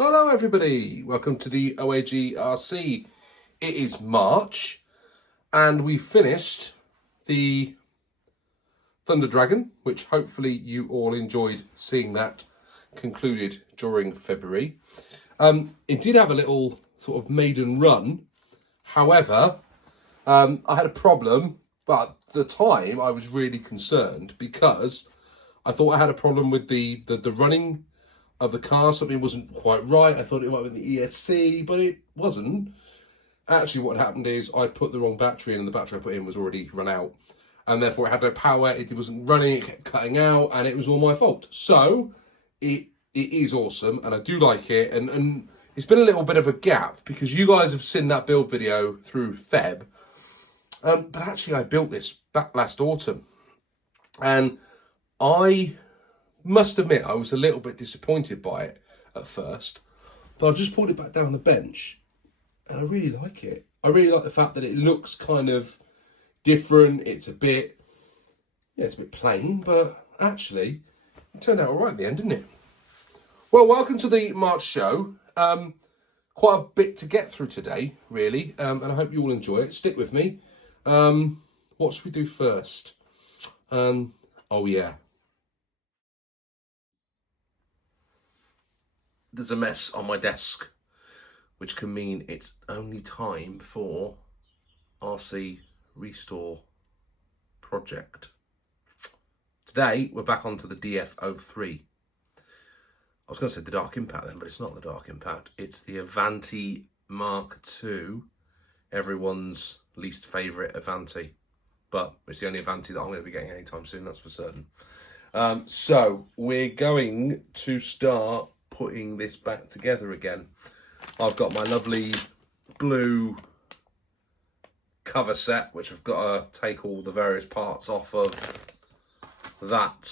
Hello everybody, welcome to the OAG RC. It is March and we finished the Thunder Dragon, which hopefully you all enjoyed seeing that concluded during February. It did have a little sort of maiden run, however, I had a problem, but at the time I was really concerned because I thought I had a problem with the running of the car. Something wasn't quite right. I thought it might have been the ESC, but it wasn't. Actually, what happened is I put the wrong battery in, and the battery I put in was already run out. And therefore it had no power, it wasn't running, it kept cutting out, and it was all my fault. So, it is awesome, and I do like it, and it's been a little bit of a gap, because you guys have seen that build video through Feb. But actually I built this back last autumn. And I must admit, I was a little bit disappointed by it at first, but I've just pulled it back down on the bench and I really like it. I really like the fact that it looks kind of different. It's a bit plain, but actually it turned out all right at the end, didn't it? Well, welcome to the March show. Quite a bit to get through today, really, and I hope you all enjoy it. Stick with me. What should we do first? Oh yeah. There's a mess on my desk, which can mean it's only time for RC Restore project. Today, we're back onto the DF03. I was going to say the Dark Impact then, but it's not the Dark Impact. It's the Avanti Mark II, everyone's least favourite Avanti. But it's the only Avanti that I'm going to be getting anytime soon, that's for certain. So, we're going to start putting this back together again. I've got my lovely blue cover set, which I've got to take all the various parts off of that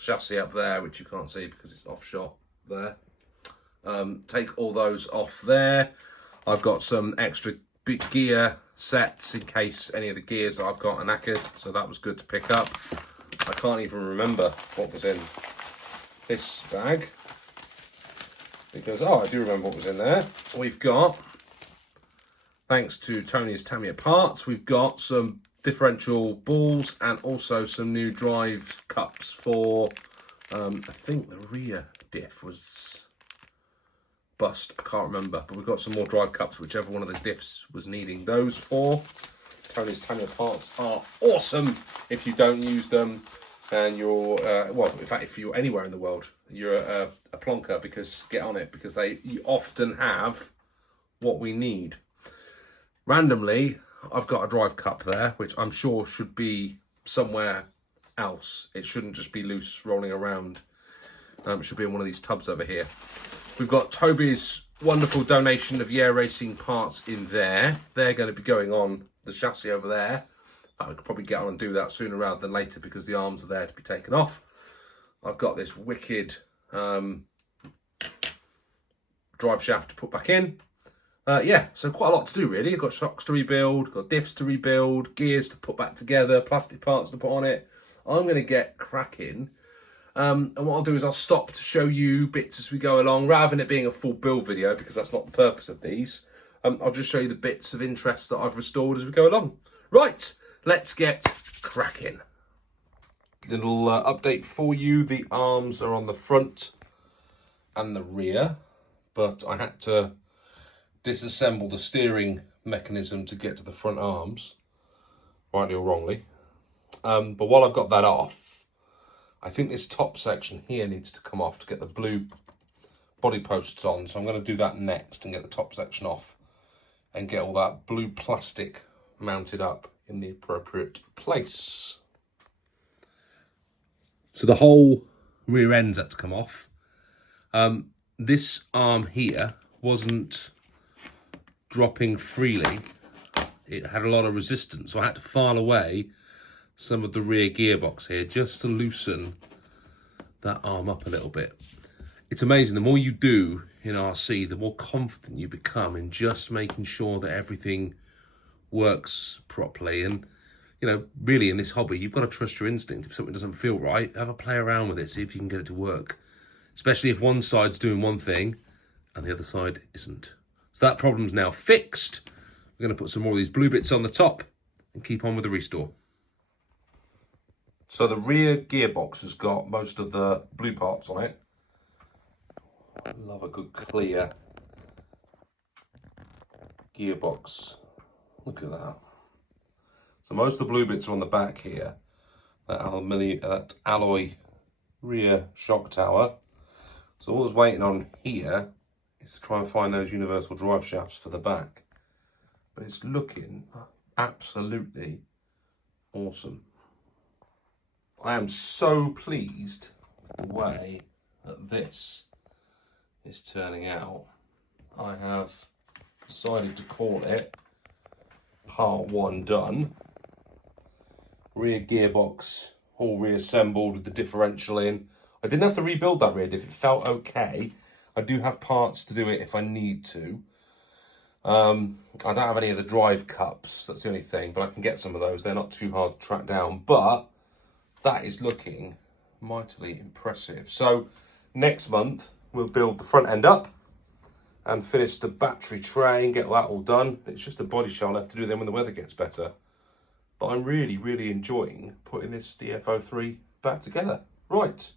chassis up there, which you can't see because it's off shot there. Take all those off there. I've got some extra big gear sets in case any of the gears that I've got are knackered, so that was good to pick up. I can't even remember what was in this bag, because, oh, I do remember what was in there. We've got, thanks to Tony's Tamiya Parts, we've got some differential balls and also some new drive cups for, I think the rear diff was bust, I can't remember, but we've got some more drive cups, whichever one of the diffs was needing those for. Tony's Tamiya Parts are awesome if you don't use them, and you're, well, in fact, if you're anywhere in the world, you're a plonker, because get on it, because you often have what we need. Randomly, I've got a drive cup there, which I'm sure should be somewhere else. It shouldn't just be loose rolling around. It should be in one of these tubs over here. We've got Toby's wonderful donation of Yeah Racing parts in there. They're going to be going on the chassis over there. I could probably get on and do that sooner rather than later because the arms are there to be taken off. I've got this wicked drive shaft to put back in. Yeah, so quite a lot to do really. I've got shocks to rebuild, got diffs to rebuild, gears to put back together, plastic parts to put on it. I'm going to get cracking. And what I'll do is I'll stop to show you bits as we go along, rather than it being a full build video, because that's not the purpose of these. I'll just show you the bits of interest that I've restored as we go along. Right, let's get cracking. Little update for you. The arms are on the front and the rear, but I had to disassemble the steering mechanism to get to the front arms, rightly or wrongly. But while I've got that off, I think this top section here needs to come off to get the blue body posts on. So I'm going to do that next and get the top section off and get all that blue plastic mounted up in the appropriate place. So the whole rear end's had to come off. This arm here wasn't dropping freely. It had a lot of resistance, so I had to file away some of the rear gearbox here just to loosen that arm up a little bit. It's amazing, the more you do in RC, the more confident you become in just making sure that everything works properly. And you know, really in this hobby, you've got to trust your instinct. If something doesn't feel right, have a play around with it, see if you can get it to work. Especially if one side's doing one thing and the other side isn't. So that problem's now fixed. We're going to put some more of these blue bits on the top and keep on with the restore. So the rear gearbox has got most of the blue parts on it. I love a good clear gearbox. Look at that. So most of the blue bits are on the back here. That alloy rear shock tower. So all I was waiting on here is to try and find those universal drive shafts for the back. But it's looking absolutely awesome. I am so pleased with the way that this is turning out. I have decided to call it part 1 done. Rear gearbox all reassembled with the differential in. I didn't have to rebuild that rear diff, it felt okay. I do have parts to do it if I need to. I don't have any of the drive cups, that's the only thing, but I can get some of those. They're not too hard to track down, but that is looking mightily impressive. So next month, we'll build the front end up and finish the battery tray and get that all done. It's just a body shell left to do then when the weather gets better. But I'm really, really enjoying putting this DF03 back together. Right,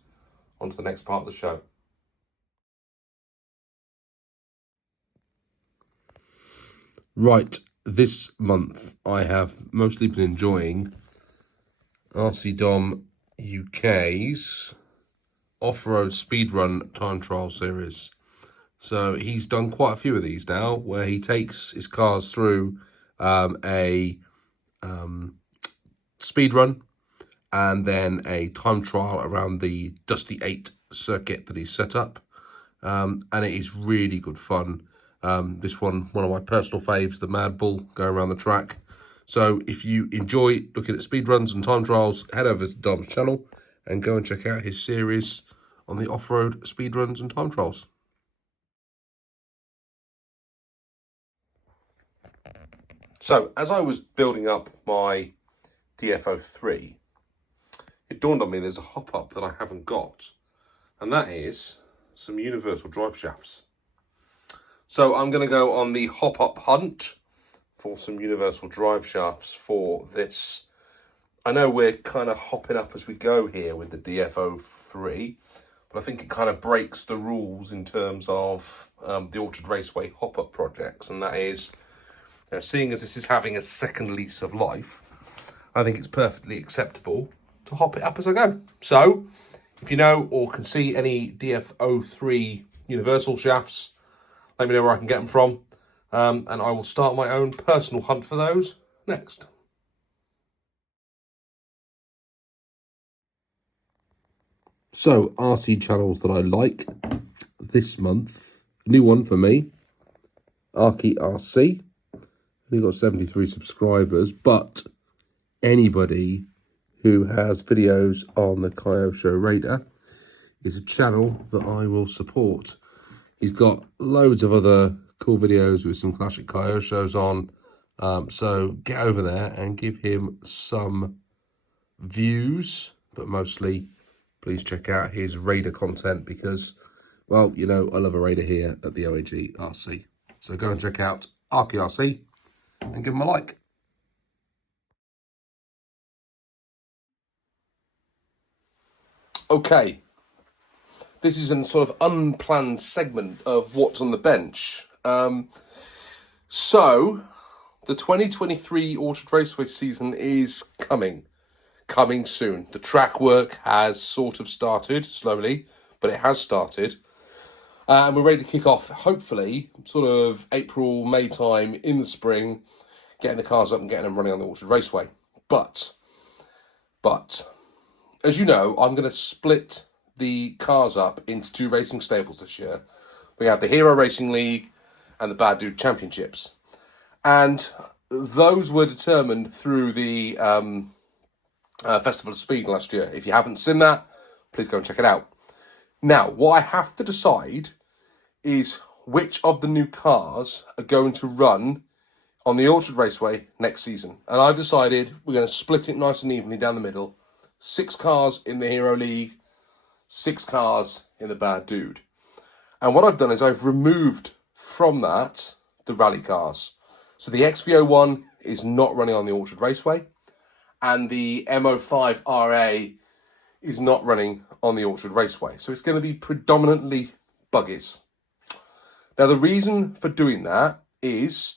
on to the next part of the show. Right, this month I have mostly been enjoying RC Dom UK's off-road speedrun time trial series. So he's done quite a few of these now, where he takes his cars through a speed run and then a time trial around the Dusty 8 circuit that he's set up, and it is really good fun. This one of my personal faves, the Mad Bull, going around the track. So if you enjoy looking at speed runs and time trials, head over to Dom's channel and go and check out his series on the off-road speed runs and time trials. So, as I was building up my DF03, it dawned on me there's a hop-up that I haven't got, and that is some universal drive shafts. So I'm going to go on the hop-up hunt for some universal drive shafts for this. I know we're kind of hopping up as we go here with the DF03, but I think it kind of breaks the rules in terms of the Orchard Raceway hop-up projects, and that is, seeing as this is having a second lease of life, I think it's perfectly acceptable to hop it up as I go. So, if you know or can see any DF03 universal shafts, let me know where I can get them from, and I will start my own personal hunt for those next. So, RC channels that I like this month. New one for me, Arky RC. We've got 73 subscribers, but anybody who has videos on the Kyosho Raider is a channel that I will support. He's got loads of other cool videos with some classic Kyoshos on, so get over there and give him some views, but mostly please check out his Raider content because, well, you know, I love a Raider here at the OAG RC. So go and check out Arky RC and give them a like. Okay, this is a sort of unplanned segment of what's on the bench. So, the 2023 Orchard Raceway season is coming soon. The track work has sort of started, slowly, but it has started. And we're ready to kick off, hopefully, sort of April, May time in the spring, getting the cars up and getting them running on the Orchard Raceway. But, as you know, I'm going to split the cars up into 2 racing stables this year. We have the Hero Racing League and the Bad Dude Championships. And those were determined through the Festival of Speed last year. If you haven't seen that, please go and check it out. Now, what I have to decide is which of the new cars are going to run on the Orchard Raceway next season. And I've decided we're going to split it nice and evenly down the middle. 6 cars in the Hero League, 6 cars in the Bad Dude. And what I've done is I've removed from that the rally cars. So the XV01 is not running on the Orchard Raceway, and the M05 RA is not running on the Orchard Raceway. So it's going to be predominantly buggies. Now, the reason for doing that is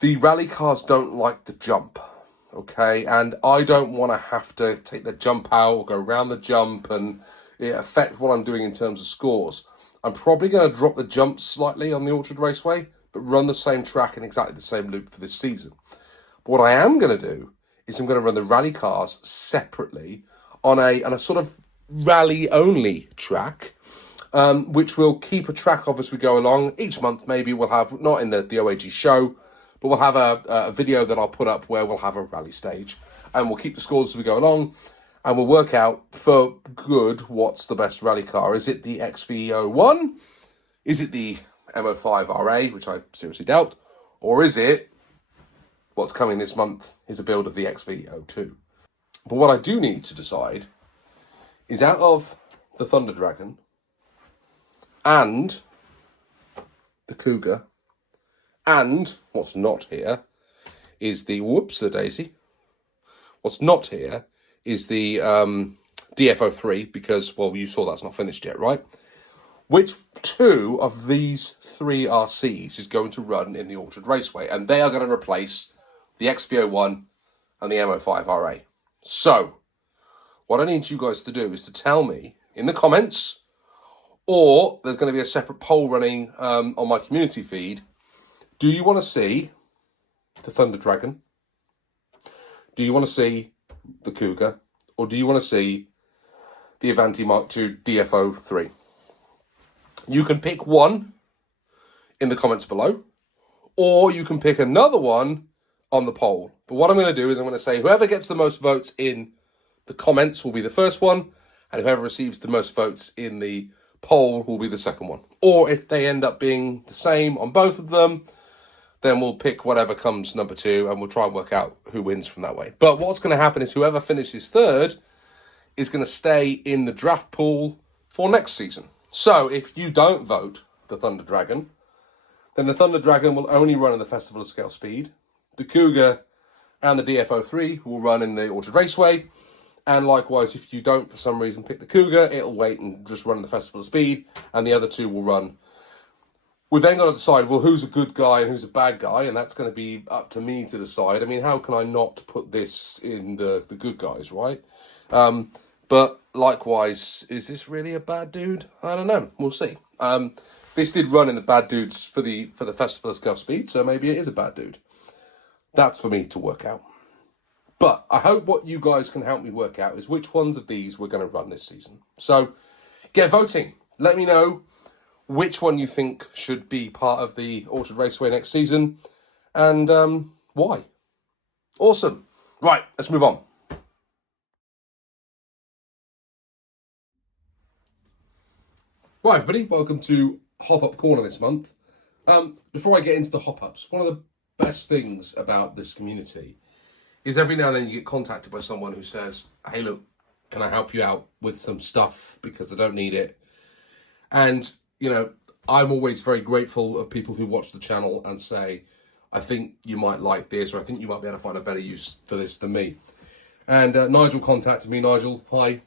the rally cars don't like the jump, okay? And I don't want to have to take the jump out or go around the jump and it affect what I'm doing in terms of scores. I'm probably going to drop the jump slightly on the Orchard Raceway, but run the same track in exactly the same loop for this season. But what I am going to do is I'm going to run the rally cars separately on a sort of rally-only track, which we'll keep a track of as we go along. Each month, maybe we'll have, not in the OAG show, but we'll have a video that I'll put up where we'll have a rally stage. And we'll keep the scores as we go along. And we'll work out for good what's the best rally car. Is it the XV01? Is it the M05 RA, which I seriously doubt? Or is it what's coming this month is a build of the XV02? But what I do need to decide is out of the Thunder Dragon and the Cougar, and what's not here is the, whoops-a-daisy, what's not here is the DF03, because, well, you saw that's not finished yet, right? Which two of these three RCs is going to run in the Orchard Raceway? And they are going to replace the XV01 and the M05 RA. So, what I need you guys to do is to tell me in the comments, or there's going to be a separate poll running on my community feed. Do you want to see the Thunder Dragon? Do you want to see the Cougar? Or do you want to see the Avanti Mark II DF03? You can pick one in the comments below, or you can pick another one on the poll. But what I'm going to do is I'm going to say whoever gets the most votes in the comments will be the first one, and whoever receives the most votes in the poll will be the second one. Or if they end up being the same on both of them, then we'll pick whatever comes number two, and we'll try and work out who wins from that way. But what's going to happen is whoever finishes third is going to stay in the draft pool for next season. So if you don't vote the Thunder Dragon, then the Thunder Dragon will only run in the Festival of Scale Speed. The Cougar and the DF03 will run in the Orchard Raceway. And likewise, if you don't, for some reason, pick the Cougar, it'll wait and just run in the Festival of Speed. And the other two will run. We've then got to decide, well, who's a good guy and who's a bad guy, and that's going to be up to me to decide. I mean, how can I not put this in the good guys, right? But likewise, is this really a bad dude? I don't know. We'll see. This did run in the bad dudes for the Festival of Scale Speed, so maybe it is a bad dude. That's for me to work out. But I hope what you guys can help me work out is which ones of these we're going to run this season. So get voting. Let me know which one you think should be part of the Orchard Raceway next season, and why. Awesome. Right, let's move on. Right, everybody, welcome to Hop-Up Corner this month. Before I get into the hop-ups, one of the best things about this community is every now and then you get contacted by someone who says, hey, look, can I help you out with some stuff because I don't need it? And you know, I'm always very grateful of people who watch the channel and say, I think you might like this, or I think you might be able to find a better use for this than me. And Nigel contacted me. Nigel, hi,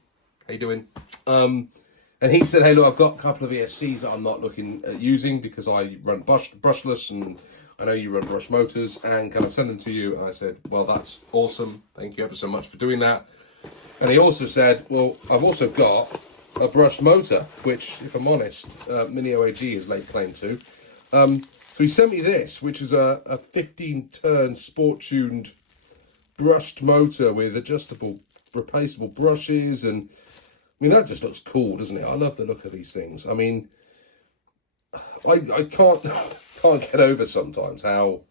how you doing? And he said, hey, look, I've got a couple of ESCs that I'm not looking at using because I run brushless, and I know you run brush motors, and can I send them to you? And I said, well, that's awesome. Thank you ever so much for doing that. And he also said, well, I've also got a brushed motor, which, if I'm honest, Mini OAG has laid claim to. So he sent me this, which is a 15-turn sport-tuned brushed motor with adjustable, replaceable brushes, and I mean, that just looks cool, doesn't it? I love the look of these things. I mean, I can't get over sometimes how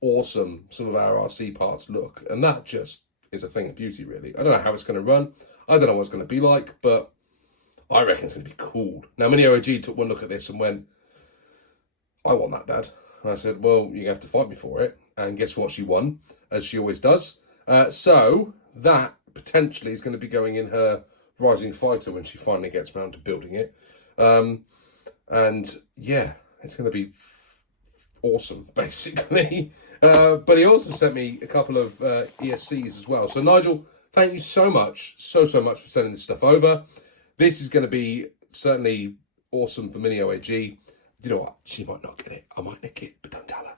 awesome some of our RC parts look, and that just is a thing of beauty, really. I don't know how it's going to run. I don't know what it's going to be like, but I reckon it's going to be cool. Now, Mini OAG took one look at this and went, I want that, Dad. And I said, well, you have to fight me for it. And guess what? She won, as she always does. So that potentially is going to be going in her Rising Fighter when she finally gets around to building it. And yeah, it's going to be awesome, basically. But he also sent me a couple of ESCs as well. So Nigel, thank you so much for sending this stuff over. This is going to be certainly awesome for Mini OAG. You know what? She might not get it. I might nick it, but don't tell her.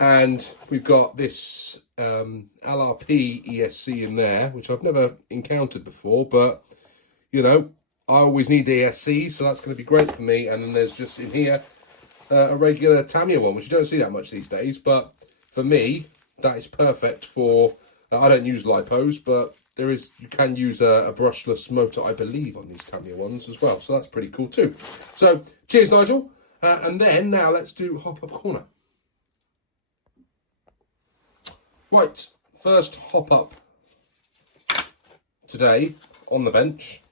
And we've got this LRP ESC in there, which I've never encountered before, but, you know, I always need the ESC, so that's going to be great for me. And then there's just in here a regular Tamiya one, which you don't see that much these days, but for me, that is perfect for, I don't use lipos, but you can use a brushless motor, I believe, on these Tamiya ones as well, so that's pretty cool too. So, cheers, Nigel, and then now let's do Hop Up Corner. Right, first hop up today on the bench,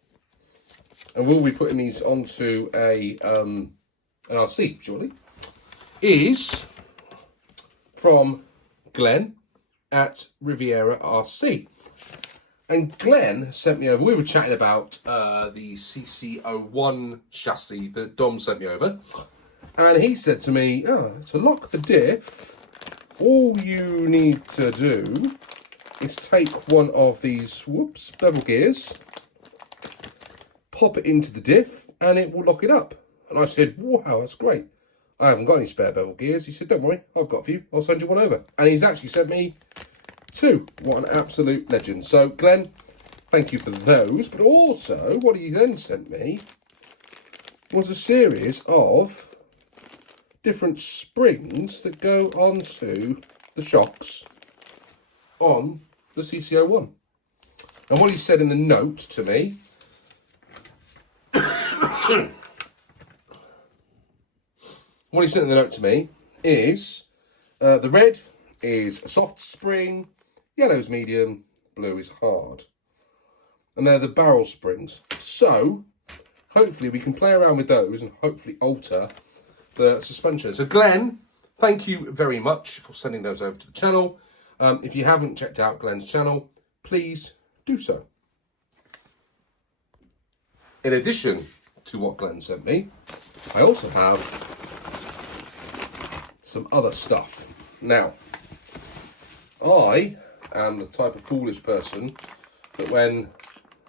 and we'll be putting these onto an RC, surely, is from Glenn at Riviera RC. And Glenn sent me over, we were chatting about the CC01 chassis that Dom sent me over, and he said to me, to lock the diff, all you need to do is take one of these, bevel gears, pop it into the diff, and it will lock it up. And I said, wow, that's great. I haven't got any spare bevel gears. He said, don't worry, I've got a few. I'll send you one over. And he's actually sent me 2. What an absolute legend. So, Glenn, thank you for those. But also, what he then sent me was a series of different springs that go onto the shocks on the CC01. And what he said in the note to me, is the red is a soft spring, yellow's medium, blue is hard. And they're the barrel springs. So, hopefully we can play around with those and hopefully alter the suspension. So Glenn, thank you very much for sending those over to the channel. If you haven't checked out Glenn's channel, please do so. In addition to what Glenn sent me, I also have some other stuff. Now, I am the type of foolish person that when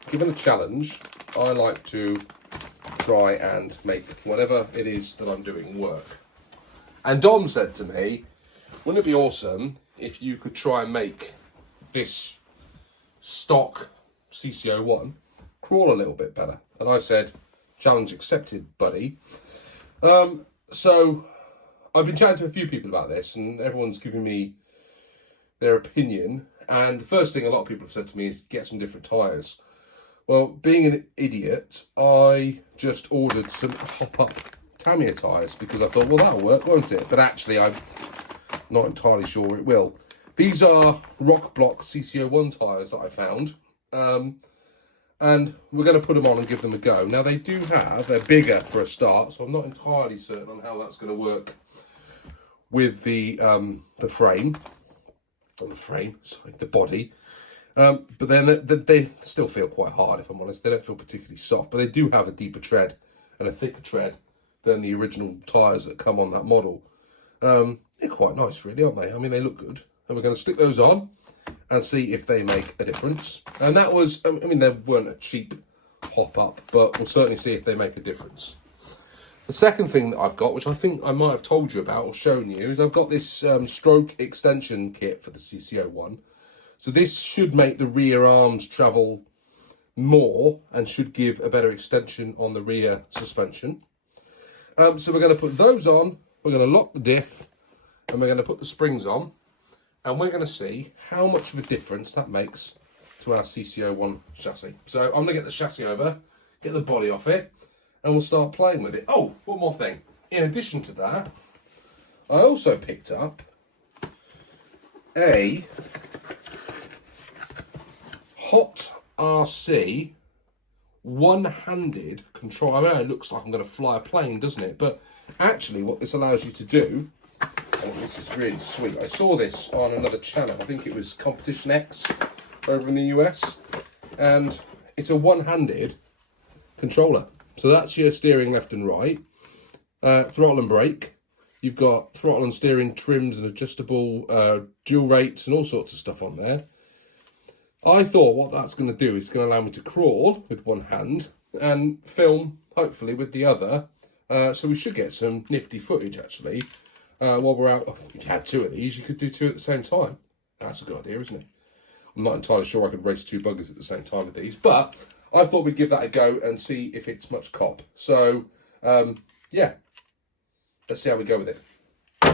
given a challenge, I like to try and make whatever it is that I'm doing work. And Dom said to me, wouldn't it be awesome if you could try and make this stock CC01 crawl a little bit better? And I said, challenge accepted, buddy. So I've been chatting to a few people about this, and everyone's giving me their opinion. And the first thing a lot of people have said to me is get some different tyres. Well, being an idiot, I just ordered some hop-up Tamiya tyres because I thought, well, that'll work, won't it? But actually, I'm not entirely sure it will. These are Rock Block CC01 tyres that I found. And we're going to put them on and give them a go. Now, they're bigger for a start, so I'm not entirely certain on how that's going to work with the frame. Not the frame, sorry, the body. But then they still feel quite hard, if I'm honest. They don't feel particularly soft, but they do have a deeper tread and a thicker tread than the original tyres that come on that model. They're quite nice, really, aren't they? I mean, they look good. And we're going to stick those on and see if they make a difference. And that was, I mean, they weren't a cheap hop-up, but we'll certainly see if they make a difference. The second thing that I've got, which I think I might have told you about or shown you, is I've got this stroke extension kit for the CC01. So this should make the rear arms travel more and should give a better extension on the rear suspension. So we're going to put those on, we're going to lock the diff, and we're going to put the springs on, and we're going to see how much of a difference that makes to our CC01 chassis. So I'm going to get the chassis over, get the body off it, and we'll start playing with it. Oh, one more thing. In addition to that, I also picked up a Hot RC one-handed control. I mean, it looks like I'm going to fly a plane, doesn't it? But actually what this allows you to do, and this is really sweet, I saw this on another channel, I think it was Competition X over in the US, and it's a one-handed controller. So that's your steering left and right. Throttle and brake. You've got throttle and steering trims and adjustable dual rates and all sorts of stuff on there. I thought what that's going to do is going to allow me to crawl with one hand and film, hopefully, with the other. So we should get some nifty footage, actually, while we're out. If you had two of these, you could do two at the same time. That's a good idea, isn't it? I'm not entirely sure I could race two buggers at the same time with these, but I thought we'd give that a go and see if it's much cop. So, yeah, let's see how we go with it.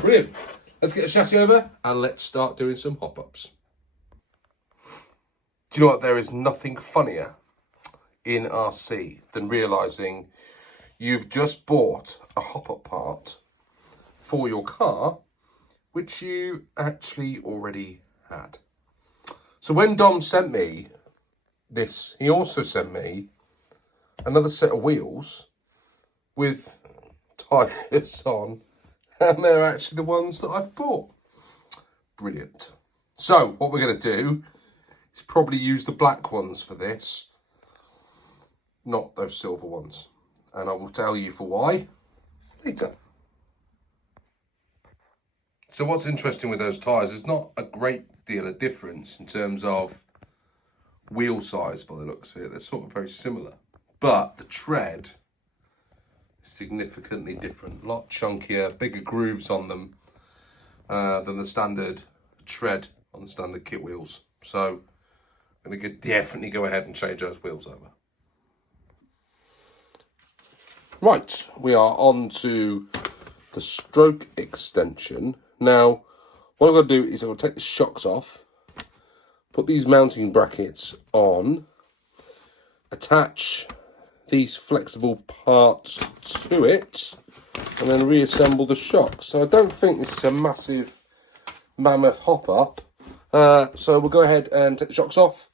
Brilliant. Let's get the chassis over and let's start doing some hop-ups. Do you know what? There is nothing funnier in RC than realising you've just bought a hop-up part for your car, which you actually already had. So when Dom sent me this, he also sent me another set of wheels with tyres on, and they're actually the ones that I've bought. Brilliant. So what we're going to do is probably use the black ones for this, not those silver ones. And I will tell you for why later. So what's interesting with those tyres, there's not a great deal of difference in terms of wheel size by the looks of it. They're sort of very similar. But the tread is significantly different. A lot chunkier, bigger grooves on them than the standard tread on the standard kit wheels. So I'm going to definitely go ahead and change those wheels over. Right, we are on to the stroke extension. Now, what I'm going to do is I'm going to take the shocks off, put these mounting brackets on, attach these flexible parts to it, and then reassemble the shocks. So I don't think this is a massive mammoth hop-up. So we'll go ahead and take the shocks off,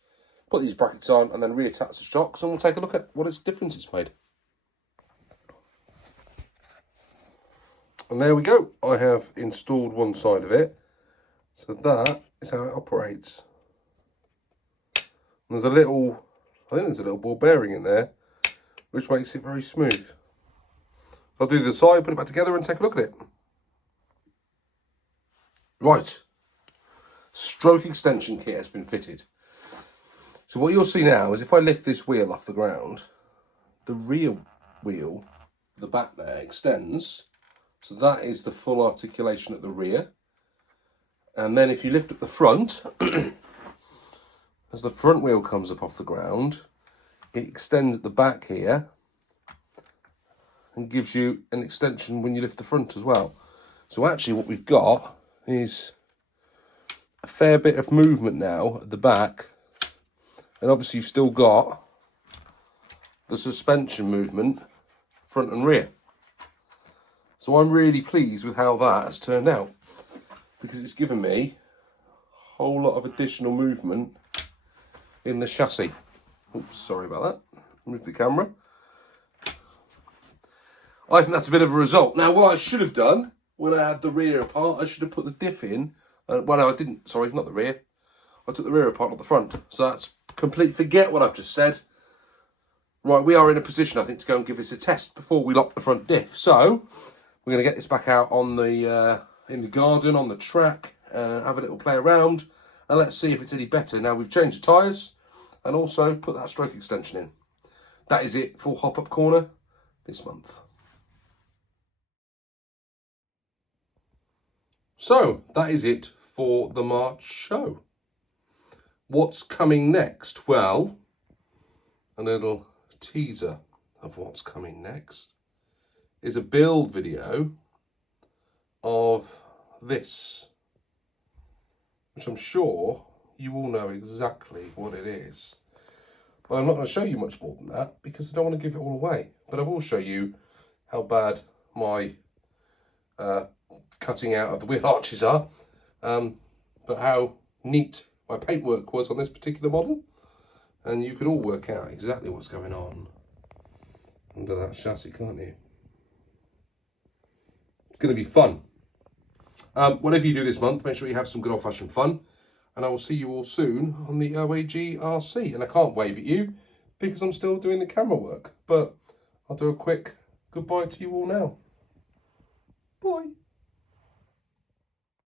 put these brackets on, and then reattach the shocks, and we'll take a look at what difference it's made. And there we go. I have installed one side of it. So that is how it operates. And there's a little, I think there's a little ball bearing in there, which makes it very smooth. I'll do the other side, put it back together and take a look at it. Right. Stroke extension kit has been fitted. So what you'll see now is if I lift this wheel off the ground, the rear wheel, the back there, extends. So that is the full articulation at the rear. And then if you lift up the front, as the front wheel comes up off the ground, it extends at the back here and gives you an extension when you lift the front as well. So actually what we've got is a fair bit of movement now at the back. And obviously you've still got the suspension movement front and rear. So I'm really pleased with how that has turned out, because it's given me a whole lot of additional movement in the chassis. Oops, sorry about that. Move the camera. I think that's a bit of a result. Now, what I should have done when I had the rear apart, I should have put the diff in. Well, no, I didn't. Sorry, not the rear. I took the rear apart, not the front. So that's complete. Forget what I've just said. Right, we are in a position, I think, to go and give this a test before we lock the front diff. So we're going to get this back out on the in the garden, on the track, have a little play around, and let's see if it's any better. Now we've changed the tyres and also put that stroke extension in. That is it for Hop Up Corner this month. So that is it for the March show. What's coming next? Well, a little teaser of what's coming next is a build video of this, which I'm sure you all know exactly what it is. But I'm not going to show you much more than that because I don't want to give it all away. But I will show you how bad my cutting out of the wheel arches are, but how neat my paintwork was on this particular model. And you can all work out exactly what's going on under that chassis, can't you? It's going to be fun. Whatever you do this month, make sure you have some good old-fashioned fun. And I will see you all soon on the OAG RC. And I can't wave at you because I'm still doing the camera work. But I'll do a quick goodbye to you all now. Bye.